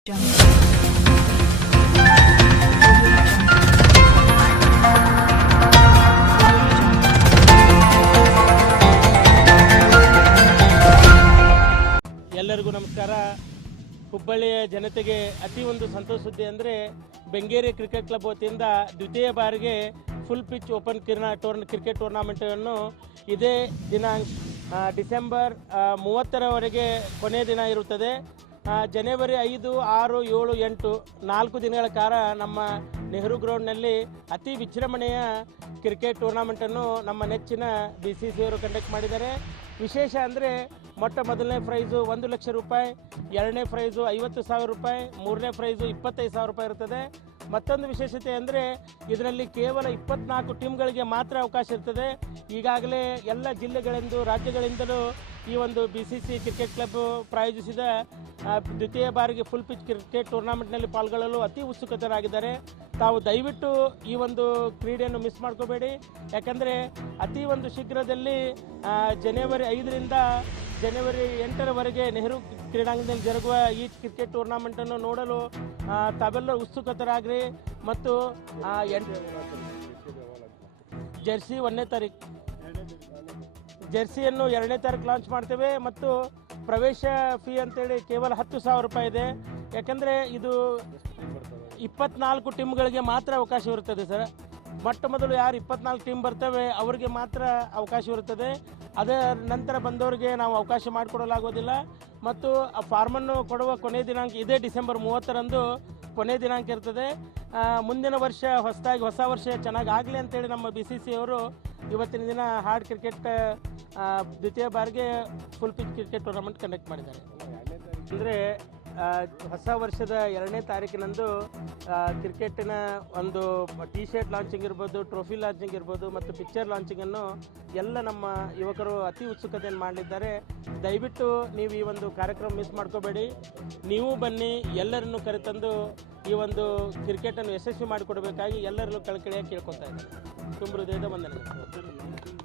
ಎಲ್ಲರಿಗೂ ನಮಸ್ಕಾರ. ಹುಬ್ಬಳ್ಳಿಯ ಜನತೆಗೆ ಅತಿ ಒಂದು ಸಂತೋಷ ಸುದ್ದಿ ಅಂದರೆ ಬೆಂಗೇರಿ ಕ್ರಿಕೆಟ್ ಕ್ಲಬ್ ವತಿಯಿಂದ ದ್ವಿತೀಯ ಬಾರಿಗೆ ಫುಲ್ ಪಿಚ್ ಓಪನ್ ಕ್ರಿಕೆಟ್ ಟೂರ್ನಾಮೆಂಟನ್ನು ಇದೇ ದಿನಾಂಕ ಡಿಸೆಂಬರ್ 30ರವರೆಗೆ ಕೊನೆಯ ದಿನ ಇರುತ್ತದೆ. ಜನವರಿ 5, 6, 7, 8 4 ದಿನಗಳ ಕಾಲ ನಮ್ಮ ನೆಹರು ಗ್ರೌಂಡ್ನಲ್ಲಿ ಅತಿ ವಿಜೃಂಭಣೆಯ ಕ್ರಿಕೆಟ್ ಟೂರ್ನಾಮೆಂಟನ್ನು ನಮ್ಮ ನೆಚ್ಚಿನ BCC ಅವರು ಕಂಡಕ್ಟ್ ಮಾಡಿದ್ದಾರೆ. ವಿಶೇಷ ಅಂದರೆ ಮೊದಲನೇ ಪ್ರೈಸು 1 ಲಕ್ಷ ರೂಪಾಯಿ, ಎರಡನೇ ಪ್ರೈಸು 50,000 ರೂಪಾಯಿ, ಮೂರನೇ ಪ್ರೈಸು 25,000 ರೂಪಾಯಿ ಇರ್ತದೆ. ಮತ್ತೊಂದು ವಿಶೇಷತೆ ಅಂದರೆ ಇದರಲ್ಲಿ ಕೇವಲ 24 ಟೀಮ್ಗಳಿಗೆ ಮಾತ್ರ ಅವಕಾಶ ಇರ್ತದೆ. ಈಗಾಗಲೇ ಎಲ್ಲ ಜಿಲ್ಲೆಗಳಿಂದ ರಾಜ್ಯಗಳಿಂದಲೂ ಈ ಒಂದು BCC ಕ್ರಿಕೆಟ್ ಕ್ಲಬ್ ಪ್ರಾಯೋಜಿಸಿದ ದ್ವಿತೀಯ ಬಾರಿಗೆ ಫುಲ್ ಪಿಚ್ ಕ್ರಿಕೆಟ್ ಟೂರ್ನಾಮೆಂಟ್ನಲ್ಲಿ ಪಾಲ್ಗೊಳ್ಳಲು ಅತಿ ಉತ್ಸುಕತರಾಗಿದ್ದಾರೆ. ತಾವು ದಯವಿಟ್ಟು ಈ ಒಂದು ಕ್ರೀಡೆಯನ್ನು ಮಿಸ್ ಮಾಡ್ಕೋಬೇಡಿ. ಯಾಕಂದರೆ ಅತಿ ಒಂದು ಶೀಘ್ರದಲ್ಲಿ ಜನವರಿ 5ರಿಂದ ಜನವರಿ 8ರವರೆಗೆ ನೆಹರು ಕ್ರೀಡಾಂಗಣದಲ್ಲಿ ಜರುಗುವ ಈ ಕ್ರಿಕೆಟ್ ಟೂರ್ನಾಮೆಂಟನ್ನು ನೋಡಲು ತಾವೆಲ್ಲ ಉತ್ಸುಕತರಾಗ್ರಿ. ಮತ್ತು ಜೆರ್ಸಿ 1ನೇ ತಾರೀಕು ಜೆರ್ಸಿಯನ್ನು 2ನೇ ತಾರೀಕು ಲಾಂಚ್ ಮಾಡ್ತೇವೆ. ಮತ್ತು ಪ್ರವೇಶ ಫೀ ಅಂತೇಳಿ ಕೇವಲ 10,000 ರೂಪಾಯಿ ಇದೆ. ಯಾಕಂದರೆ ಇದು 24 ಟೀಮ್ಗಳಿಗೆ ಮಾತ್ರ ಅವಕಾಶವಿರುತ್ತದೆ ಸರ್. ಮೊದಲು ಯಾರು 24 ಟೀಮ್ ಬರ್ತವೆ ಅವರಿಗೆ ಮಾತ್ರ ಅವಕಾಶವಿರುತ್ತದೆ. ಅದರ ನಂತರ ಬಂದವರಿಗೆ ನಾವು ಅವಕಾಶ ಮಾಡಿಕೊಡಲಾಗೋದಿಲ್ಲ. ಮತ್ತು ಆ ಫಾರ್ಮನ್ನು ಕೊಡುವ ಕೊನೆಯ ದಿನಾಂಕ ಇದೇ ಡಿಸೆಂಬರ್ 30ರಂದು ಕೊನೆಯ ದಿನಾಂಕ ಇರ್ತದೆ. ಮುಂದಿನ ವರ್ಷ ಹೊಸ ವರ್ಷ ಚೆನ್ನಾಗಿ ಆಗಲಿ ಅಂತೇಳಿ ನಮ್ಮ BCC ಅವರು ಇವತ್ತಿನ ದಿನ ಹಾರ್ಡ್ ಕ್ರಿಕೆಟ್ ದ್ವಿತೀಯ ಬಾರಿಗೆ full pitch cricket tournament conduct ಮಾಡಿದ್ದಾರೆ. ಅಂದರೆ ಹೊಸ ವರ್ಷದ 2ನೇ ತಾರೀಕಿನಂದು ಕ್ರಿಕೆಟಿನ ಒಂದು ಟಿ ಶರ್ಟ್ ಲಾಂಚಿಂಗ್ ಇರ್ಬೋದು, ಟ್ರೋಫಿ ಲಾಂಚಿಂಗ್ ಇರ್ಬೋದು ಮತ್ತು ಪಿಕ್ಚರ್ ಲಾಂಚಿಂಗನ್ನು ಎಲ್ಲ ನಮ್ಮ ಯುವಕರು ಅತಿ ಉತ್ಸುಕತೆಯನ್ನು ಮಾಡಲಿದ್ದಾರೆ. ದಯವಿಟ್ಟು ನೀವು ಈ ಒಂದು ಕಾರ್ಯಕ್ರಮ ಮಿಸ್ ಮಾಡ್ಕೋಬೇಡಿ. ನೀವು ಬನ್ನಿ, ಎಲ್ಲರನ್ನು ಕರೆತಂದು ಈ ಒಂದು ಕ್ರಿಕೆಟನ್ನು ಯಶಸ್ವಿ ಮಾಡಿಕೊಡಬೇಕಾಗಿ ಎಲ್ಲರಲ್ಲೂ ಕಳಕಳಿಯಾಗಿ ಕೇಳ್ಕೊತಾ ಇದ್ದಾರೆ. ತುಂಬ ಹೃದಯದ ವಂದನೆಗಳು.